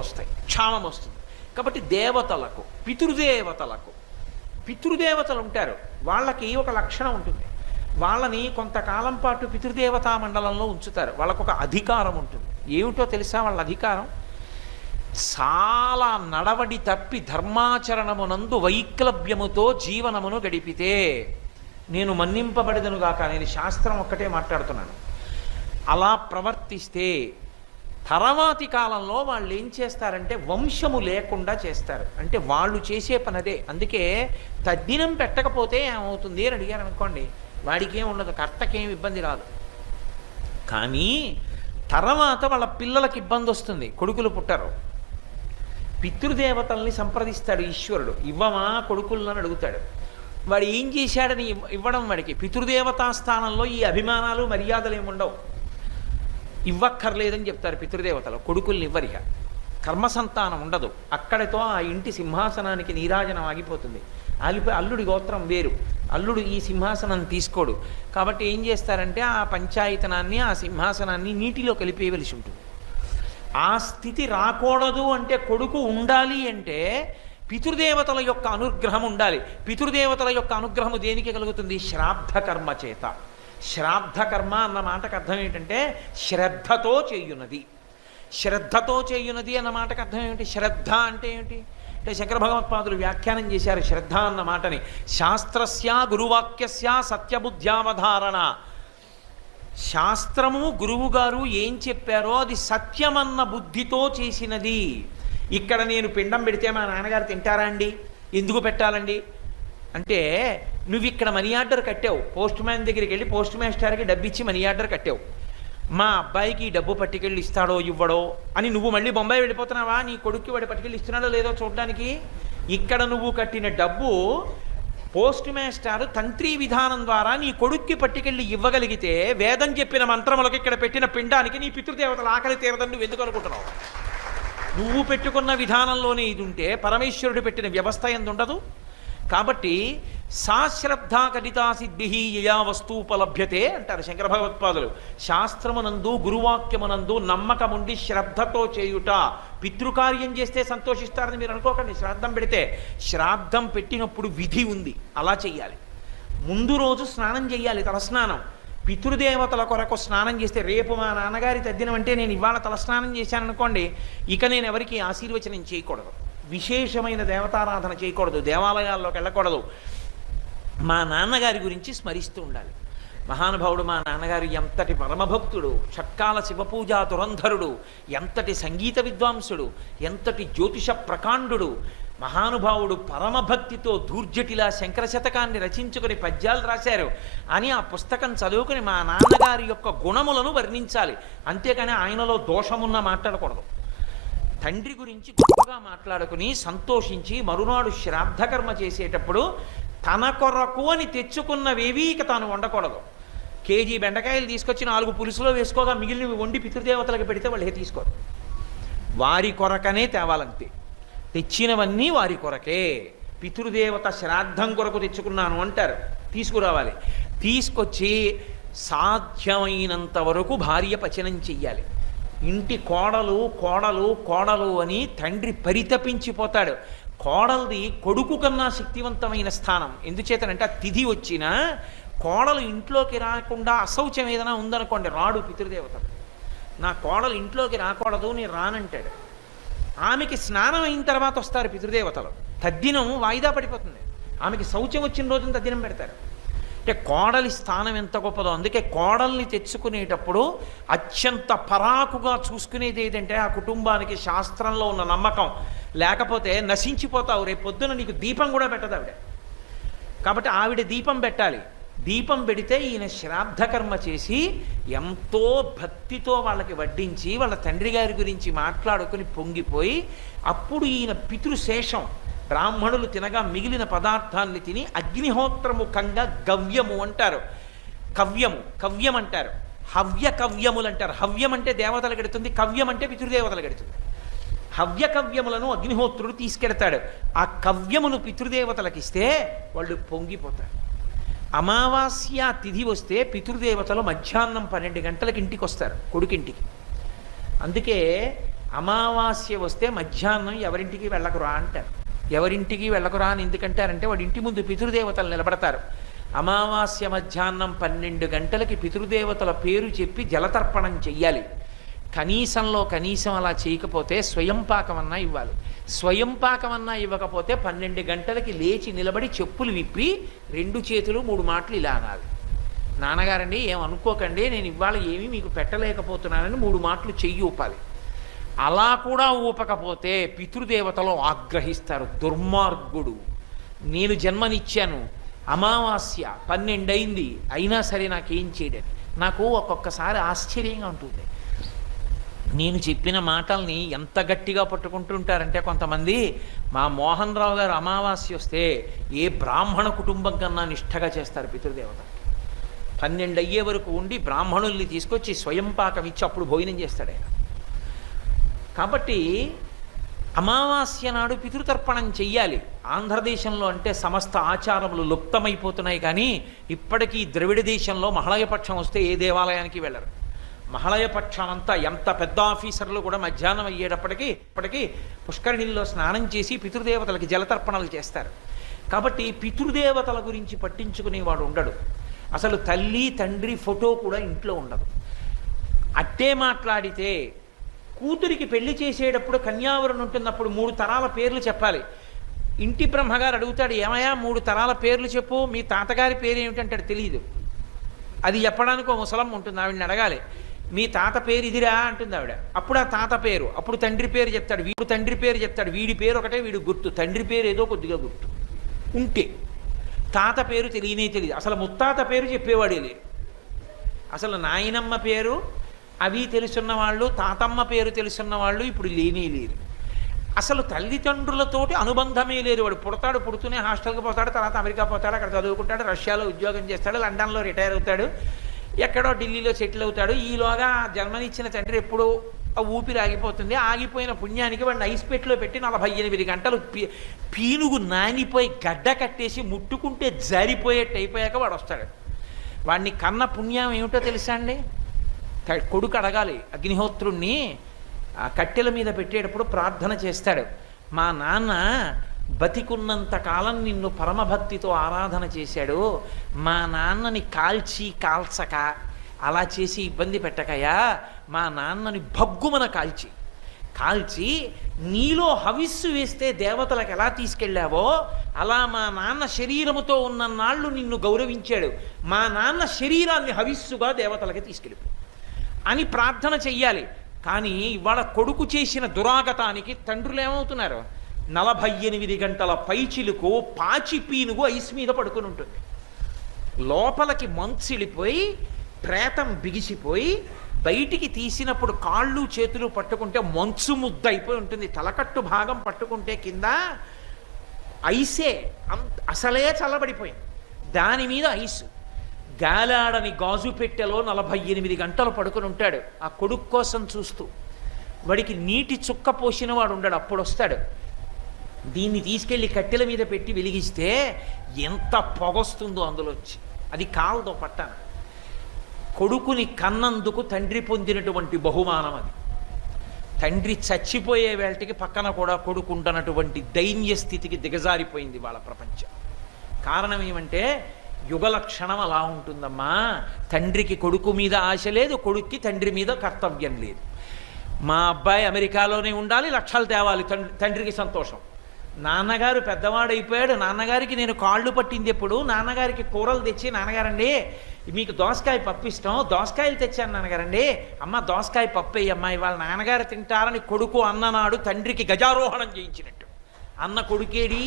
వస్తాయి, క్షామం వస్తుంది. కాబట్టి దేవతలకు, పితృదేవతలు ఉంటారు, వాళ్ళకి ఒక లక్షణం ఉంటుంది. వాళ్ళని కొంతకాలం పాటు పితృదేవతా మండలంలో ఉంచుతారు. వాళ్ళకు ఒక అధికారం ఉంటుంది. ఏమిటో తెలుసా వాళ్ళ అధికారం? చాలా నడవడి తప్పి ధర్మాచరణమునందు వైక్లభ్యముతో జీవనమును గడిపితే నేను మన్నింపబడదనుగాక. నేను శాస్త్రం ఒక్కటే మాట్లాడుతున్నాను. అలా ప్రవర్తిస్తే తర్వాతి కాలంలో వాళ్ళు ఏం చేస్తారంటే వంశము లేకుండా చేస్తారు. అంటే వాళ్ళు చేసే పనదే. అందుకే తద్దినం పెట్టకపోతే ఏమవుతుంది అని అడిగారు అనుకోండి, వాడికేం ఉండదు, కర్తకేం ఇబ్బంది రాదు. కానీ తర్వాత వాళ్ళ పిల్లలకి ఇబ్బంది వస్తుంది. కొడుకులు పుట్టరు. పితృదేవతల్ని సంప్రదిస్తాడు ఈశ్వరుడు, ఇవ్వమా కొడుకులను అడుగుతాడు. వాడు ఏం చేశాడని ఇవ్వడం వాడికి. పితృదేవతా స్థానంలో ఈ అభిమానాలు మర్యాదలు ఏముండవు. ఇవ్వక్కర్లేదని చెప్తారు పితృదేవతలు. కొడుకుల్ని ఇవ్వరిక. కర్మసంతానం ఉండదు. అక్కడితో ఆ ఇంటి సింహాసనానికి నీరాజనం ఆగిపోతుంది. ఆగిపోయి అల్లుడి గోత్రం వేరు. అల్లుడు ఈ సింహాసనం తీసుకోడు. కాబట్టి ఏం చేస్తారంటే ఆ పంచాయతనాన్ని, ఆ సింహాసనాన్ని నీటిలో కలిపేయవలసి ఉంటుంది. ఆ స్థితి రాకూడదు అంటే, కొడుకు ఉండాలి అంటే పితృదేవతల యొక్క అనుగ్రహం ఉండాలి. పితృదేవతల యొక్క అనుగ్రహము దేనికి కలుగుతుంది? శ్రాద్ధ కర్మ చేత. శ్రాద్ధ కర్మ అన్న మాటకు అర్థం ఏంటంటే శ్రద్ధతో చేయున్నది. శ్రద్ధతో చేయున్నది అన్న మాటకు అర్థం ఏమిటి? శ్రద్ధ అంటే ఏమిటి అంటే శంకర భగవత్పాదులు వ్యాఖ్యానం చేశారు శ్రద్ధ అన్న మాటని. శాస్త్రస్య గురువాక్యస్య సత్యబుద్ధ్యావధారణ. శాస్త్రము గురువుగారు ఏం చెప్పారో అది సత్యమన్న బుద్ధితో చేసినది. ఇక్కడ నేను పిండం పెడితే మా నాన్నగారు తింటారా అండి? ఎందుకు పెట్టాలండి అంటే, నువ్వు ఇక్కడ మనీ ఆర్డర్ కట్టావు, పోస్ట్ మ్యాన్ దగ్గరికి వెళ్ళి పోస్ట్ మాస్టర్కి డబ్బు ఇచ్చి మనీ ఆర్డర్ కట్టావు. మా అబ్బాయికి డబ్బు పట్టుకెళ్ళి ఇస్తాడో ఇవ్వడో అని నువ్వు మళ్ళీ బొంబాయి వెళ్ళిపోతున్నావా? నీ కొడుక్కి వాడి పట్టుకెళ్ళి ఇస్తున్నాడో లేదో చూడడానికి. ఇక్కడ నువ్వు కట్టిన డబ్బు పోస్ట్ మాస్టర్ తంత్రి విధానం ద్వారా నీ కొడుక్కి పట్టుకెళ్ళి ఇవ్వగలిగితే, వేదం చెప్పిన మంత్రములకు ఇక్కడ పెట్టిన పిండానికి నీ పితృదేవతల ఆకలి తీరదని నువ్వు ఎందుకు అనుకుంటున్నావు? నువ్వు పెట్టుకున్న విధానంలోనే ఇది ఉంటే పరమేశ్వరుడు పెట్టిన వ్యవస్థ ఎందుండదు. కాబట్టి సాశ్రద్ధా కటితా సిద్ధి యయా వస్తూపలభ్యతే అంటారు శంకర భగవత్పాదులు. శాస్త్రమునందు గురువాక్యమునందు నమ్మకముండి శ్రద్ధతో చేయుట. పితృకార్యం చేస్తే సంతోషిస్తారని మీరు అనుకోకండి. శ్రాద్ధం పెడితే, శ్రాద్ధం పెట్టినప్పుడు విధి ఉంది, అలా చెయ్యాలి. ముందు రోజు స్నానం చెయ్యాలి, తలస్నానం. పితృదేవతల కొరకు స్నానం చేస్తే, రేపు మా నాన్నగారి తద్దినం అంటే నేను ఇవాళ తలస్నానం చేశాను అనుకోండి, ఇక నేను ఎవరికి ఆశీర్వచనం చేయకూడదు, విశేషమైన దేవతారాధన చేయకూడదు, దేవాలయాల్లోకి వెళ్ళకూడదు. మా నాన్నగారి గురించి స్మరిస్తూ ఉండాలి. మహానుభావుడు మా నాన్నగారు ఎంతటి పరమభక్తుడు, షట్కాల శివపూజా దురంధరుడు, ఎంతటి సంగీత విద్వాంసుడు, ఎంతటి జ్యోతిష ప్రకాండుడు. మహానుభావుడు పరమభక్తితో దూర్జటిలా శంకర శతకాన్ని రచించుకుని పద్యాలు రాశారు అని ఆ పుస్తకం చదువుకుని మా నాన్నగారి యొక్క గుణములను వర్ణించాలి. అంతేకాని ఆయనలో దోషమున్న మాట్లాడకూడదు. తండ్రి గురించి గొప్పగా మాట్లాడుకుని సంతోషించి మరునాడు శ్రాద్ధకర్మ చేసేటప్పుడు తన కొరకు అని తెచ్చుకున్నవేవీ ఇక తాను వండకూడదు. కేజీ బెండకాయలు తీసుకొచ్చి 4 పులుసులో వేసుకోగా మిగిలినవి వండి పితృదేవతలకు పెడితే వాళ్ళు తీసుకోరు. వారి కొరకనే తేవాలంతే. తెచ్చినవన్నీ వారి కొరకే. పితృదేవత శ్రాద్ధం కొరకు తెచ్చుకున్నాను అంటారు, తీసుకురావాలి. తీసుకొచ్చి సాధ్యమైనంత వరకు భార్య పచనం చెయ్యాలి. ఇంటి కోడలు కోడలు కోడలు అని తండ్రి పరితపించిపోతాడు. కోడలది కొడుకు కన్నా శక్తివంతమైన స్థానం. ఎందుచేతనంటే ఆ తిథి వచ్చినా కోడలు ఇంట్లోకి రాకుండా అశౌచం ఏదైనా ఉందనుకోండి, రాడు పితృదేవత. నా కోడలు ఇంట్లోకి రాకూడదు, నేను రానంటాడు. ఆమెకి స్నానం అయిన తర్వాత వస్తారు పితృదేవతలు. తద్దినం వాయిదా పడిపోతుంది. ఆమెకి శౌచం వచ్చిన రోజున తద్దినం పెడతారు. అంటే కోడలి స్థానం ఎంత గొప్పదో. అందుకే కోడల్ని తెచ్చుకునేటప్పుడు అత్యంత పరాకుగా చూసుకునేది ఏదంటే ఆ కుటుంబానికి శాస్త్రంలో ఉన్న నమ్మకం. లేకపోతే నశించిపోతావు. రేపు పొద్దున నీకు దీపం కూడా పెట్టదు ఆవిడ. కాబట్టి ఆవిడ దీపం పెట్టాలి. దీపం పెడితే ఈయన శ్రాద్ధకర్మ చేసి ఎంతో భక్తితో వాళ్ళకి వడ్డించి వాళ్ళ తండ్రి గారి గురించి మాట్లాడుకుని పొంగిపోయి, అప్పుడు ఈయన పితృశేషం బ్రాహ్మణులు తినగా మిగిలిన పదార్థాన్ని తిని అగ్నిహోత్రముఖంగా గవ్యము అంటారు. కవ్యం అంటారు. హవ్య కవ్యములు అంటారు. హవ్యం అంటే దేవతలకు ఎడుతుంది, కవ్యం అంటే పితృదేవతలకు ఎడుతుంది. హవ్య కవ్యములను అగ్నిహోత్రుడు తీసుకెడతాడు. ఆ కవ్యమును పితృదేవతలకు ఇస్తే వాళ్ళు పొంగిపోతారు. అమావాస్య తిథి వస్తే పితృదేవతలు మధ్యాహ్నం 12 గంటలకు ఇంటికి వస్తారు కొడుకింటికి. అందుకే అమావాస్య వస్తే మధ్యాహ్నం ఎవరింటికి వెళ్ళకురా అంటారు. ఎవరింటికి వెళ్ళకురా అని ఎందుకంటారంటే వాడి ఇంటి ముందు పితృదేవతలు నిలబడతారు. అమావాస్య మధ్యాహ్నం 12 గంటలకి పితృదేవతల పేరు చెప్పి జలతర్పణం చెయ్యాలి. కనీసంలో కనీసం అలా చేయకపోతే స్వయంపాకమన్నా ఇవ్వాలి. స్వయంపాకమన్నా ఇవ్వకపోతే 12 గంటలకి లేచి నిలబడి చెప్పులు విప్పి 2 చేతులు 3 మాటలు ఇలా అనాలి. నాన్నగారండి ఏమనుకోకండి, నేను ఇవాళ ఏమీ మీకు పెట్టలేకపోతున్నానని 3 మాటలు చెయ్యి ఊపాలి. అలా కూడా ఊపకపోతే పితృదేవతలు ఆగ్రహిస్తారు. దుర్మార్గుడు, నేను జన్మనిచ్చాను, అమావాస్య 12 అయింది, అయినా సరే నాకేం చేయడని. నాకు ఒక్కొక్కసారి ఆశ్చర్యంగా ఉంటుంది. నేను చెప్పిన మాటల్ని ఎంత గట్టిగా పట్టుకుంటుంటారంటే కొంతమంది, మా మోహన్ రావు గారు అమావాస్య వస్తే ఏ బ్రాహ్మణ కుటుంబం కన్నా నిష్ఠగా చేస్తారు పితృదేవతకి. 12 అయ్యే వరకు ఉండి బ్రాహ్మణుల్ని తీసుకొచ్చి స్వయంపాకం ఇచ్చి అప్పుడు భోజనం చేస్తాడు ఆయన. కాబట్టి అమావాస్య నాడు పితృతర్పణం చెయ్యాలి. ఆంధ్రదేశంలో అంటే సమస్త ఆచారములు లుప్తమైపోతున్నాయి, కానీ ఇప్పటికీ ద్రవిడ దేశంలో మహళయపక్షం వస్తే ఏ దేవాలయానికి వెళ్ళరు. మహళయపక్షం అంతా ఎంత పెద్ద ఆఫీసర్లు కూడా మధ్యాహ్నం అయ్యేటప్పటికీ పుష్కరిణిల్లో స్నానం చేసి పితృదేవతలకి జలతర్పణలు చేస్తారు. కాబట్టి పితృదేవతల గురించి పట్టించుకునేవాడు ఉండడు. అసలు తల్లి తండ్రి ఫోటో కూడా ఇంట్లో ఉండదు. అట్టే మాట్లాడితే కూతురికి పెళ్లి చేసేటప్పుడు కన్యావరణ ఉంటున్నప్పుడు 3 తరాల పేర్లు చెప్పాలి. ఇంటి బ్రహ్మగారు అడుగుతాడు, ఏమయ్యా 3 తరాల పేర్లు చెప్పు, మీ తాతగారి పేరు ఏమిటంటాడు, తెలియదు. అది చెప్పడానికి ఒక ముసలమ్మ ఉంటుంది, ఆవిడని అడగాలి. మీ తాత పేరు ఇదిరా అంటుంది ఆవిడ. అప్పుడు ఆ తాత పేరు, అప్పుడు తండ్రి పేరు చెప్తాడు, వీడు తండ్రి పేరు చెప్తాడు. వీడి పేరు ఒకటే, వీడు గుర్తు, తండ్రి పేరు ఏదో కొద్దిగా గుర్తు ఉంటే. తాత పేరు తెలియనే తెలియదు. అసలు ముత్తాత పేరు చెప్పేవాడే లేరు. అసలు నాయనమ్మ పేరు అవి తెలుసున్న వాళ్ళు, తాతమ్మ పేరు తెలుసున్న వాళ్ళు ఇప్పుడు లేనే లేరు. అసలు తల్లిదండ్రులతోటి అనుబంధమే లేదు. వాడు పుడుతూనే హాస్టల్కి పోతాడు, తర్వాత అమెరికా పోతాడు, అక్కడ చదువుకుంటాడు, రష్యాలో ఉద్యోగం చేస్తాడు, లండన్లో రిటైర్ అవుతాడు, ఎక్కడో ఢిల్లీలో సెటిల్ అవుతాడు. ఈలోగా జన్మనిచ్చిన తండ్రి ఎప్పుడో ఆ ఊపిరి ఆగిపోతుంది. ఆగిపోయిన పుణ్యానికి వాడిని ఐస్ పెట్టులో పెట్టి 48 గంటలు పీనుగు నానిపోయి గడ్డ కట్టేసి ముట్టుకుంటే జారిపోయేట్టు అయిపోయాక వాడు వస్తాడు. వాడిని కన్న పుణ్యం ఏమిటో తెలుసా అండి? కొడుకు అడగాలి అగ్నిహోత్రుణ్ణి, ఆ కట్టెల మీద పెట్టేటప్పుడు ప్రార్థన చేస్తాడు, మా నాన్న బతికున్నంత కాలం నిన్ను పరమభక్తితో ఆరాధన చేశాడు, మా నాన్నని కాల్చక అలా చేసి ఇబ్బంది పెట్టకయా, మా నాన్నని భగ్గుమన కాల్చి నీలో హవిస్సు వేస్తే దేవతలకు ఎలా తీసుకెళ్ళావో అలా మా నాన్న శరీరముతో ఉన్న నాళ్ళు నిన్ను గౌరవించాడు, మా నాన్న శరీరాన్ని హవిస్సుగా దేవతలకి తీసుకెళ్ళిపో అని ప్రార్థన చెయ్యాలి. కానీ ఇవాళ కొడుకు చేసిన దురాగతానికి తండ్రులు ఏమవుతున్నారు? 48 గంటల పైచిలుకు పాచి పీనుగు ఐస్ మీద పడుకుని ఉంటుంది. లోపలికి మంచిలిపోయి ప్రేతం బిగిసిపోయి బయటికి తీసినప్పుడు కాళ్ళు చేతులు పట్టుకుంటే మంచు ముద్ద అయిపోయి ఉంటుంది. తలకట్టు భాగం పట్టుకుంటే కింద ఐసే, అసలే చల్లబడిపోయింది, దాని మీద ఐసు. గాలాడని గాజు పెట్టెలో 48 గంటలు పడుకుని ఉంటాడు ఆ కొడుకు కోసం చూస్తూ. వాడికి నీటి చుక్క పోసిన వాడు ఉండడు, అప్పుడు వస్తాడు. దీన్ని తీసుకెళ్ళి కట్టెల మీద పెట్టి వెలిగిస్తే ఎంత పొగొస్తుందో అందులోంచి, అది కాలతో పట్టాను. కొడుకుని కన్నందుకు తండ్రి పొందినటువంటి బహుమానం అది. తండ్రి చచ్చిపోయే వేళటికి పక్కన కూడా కొడుకుంటున్నటువంటి దైన్య స్థితికి దిగజారిపోయింది వాళ్ళ ప్రపంచం. కారణం ఏమంటే యుగలక్షణం అలా ఉంటుందమ్మా. తండ్రికి కొడుకు మీద ఆశ లేదు, కొడుక్కి తండ్రి మీద కర్తవ్యం లేదు. మా అబ్బాయి అమెరికాలోనే ఉండాలి, లక్షలు తేవాలి, తండ్రికి సంతోషం. నాన్నగారు పెద్దవాడైపోయాడు, నాన్నగారికి నేను కాళ్ళు పట్టింది ఎప్పుడు, నాన్నగారికి కూరలు తెచ్చి, నాన్నగారండి మీకు దోసకాయ పప్పు ఇష్టం, దోసకాయలు తెచ్చాను నాన్నగారండి, అమ్మ దోసకాయ పప్పు అయ్యమ్మ ఇవాళ నాన్నగారు తింటారని కొడుకు అన్ననాడు తండ్రికి గజారోహణం చేయించినట్టు. అన్న కొడుకేడి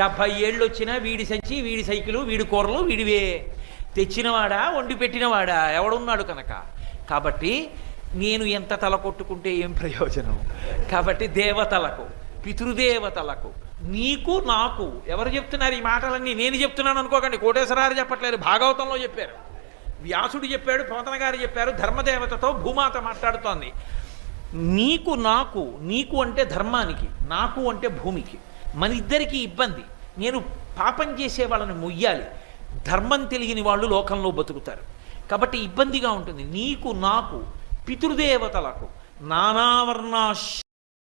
70 ఏళ్ళు వచ్చినా వీడి సంచి, వీడి సైకిలు, వీడి కూరలు వీడివే. తెచ్చినవాడా వండి పెట్టినవాడా ఎవడున్నాడు కనుక. కాబట్టి నేను ఎంత తల కొట్టుకుంటే ఏం ప్రయోజనం. కాబట్టి దేవతలకు, పితృదేవతలకు, నీకు నాకు ఎవరు చెప్తున్నారు ఈ మాటలన్నీ? నేను చెప్తున్నాను అనుకోకండి, కోటేశ్వరారు చెప్పట్లేదు, భాగవతంలో చెప్పారు, వ్యాసుడు చెప్పాడు, పోతన గారు చెప్పారు. ధర్మదేవతతో భూమాత మాట్లాడుతోంది. నీకు నాకు, నీకు అంటే ధర్మానికి, నాకు అంటే భూమికి, మన ఇద్దరికీ ఇబ్బంది. నేను పాపం చేసే వాళ్ళని మొయ్యాలి, ధర్మం తెలియని వాళ్ళు లోకంలో బతుకుతారు. కాబట్టి ఇబ్బందిగా ఉంటుంది. నీకు నాకు, పితృదేవతలకు, నానావర్ణాశ్